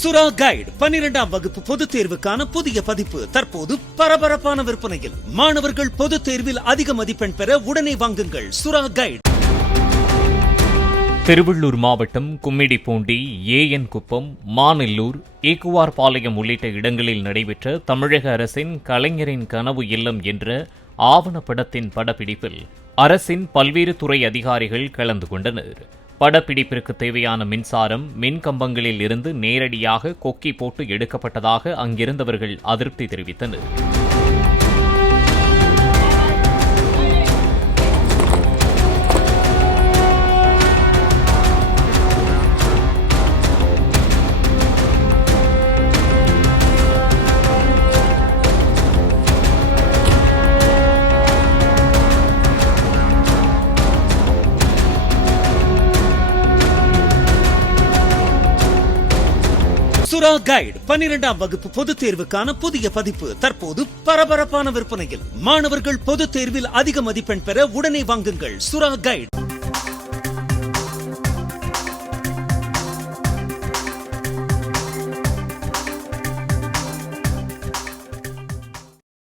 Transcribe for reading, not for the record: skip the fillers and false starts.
சுறா கைடு 12ஆம் வகுப்பு பொதுத் தேர்வுக்கான புதிய பதிப்பு தற்போது பரபரப்பான விற்பனையில். மாணவர்கள் பொதுத் தேர்வில் அதிக மதிப்பெண் பெற உடனே வாங்குங்கள் சுறா கைடு. திருவள்ளூர் மாவட்டம் கும்மிடிப்பூண்டி, ஏஎன் குப்பம், மாநெல்லூர், ஈக்குவார்பாளையம் உள்ளிட்ட இடங்களில் நடைபெற்ற தமிழக அரசின் கலைஞரின் கனவு இல்லம் என்ற ஆவணப்படத்தின் படப்பிடிப்பில் அரசின் பல்வேறு துறை அதிகாரிகள் கலந்து கொண்டனர். படப்பிடிப்பிற்கு தேவையான மின்சாரம் மின் கம்பங்களில் இருந்து நேரடியாக கொக்கி போட்டு எடுக்கப்பட்டதாக அங்கிருந்தவர்கள் அதிருப்தி தெரிவித்தனர். சுறா கைடு 12ஆம் வகுப்பு பொதுத் தேர்வுக்கான புதிய பதிப்பு தற்போது பரபரப்பான விற்பனையில். மாணவர்கள் பொதுத் தேர்வில் அதிக மதிப்பெண் பெற உடனே வாங்குங்கள் சுறா கைடு.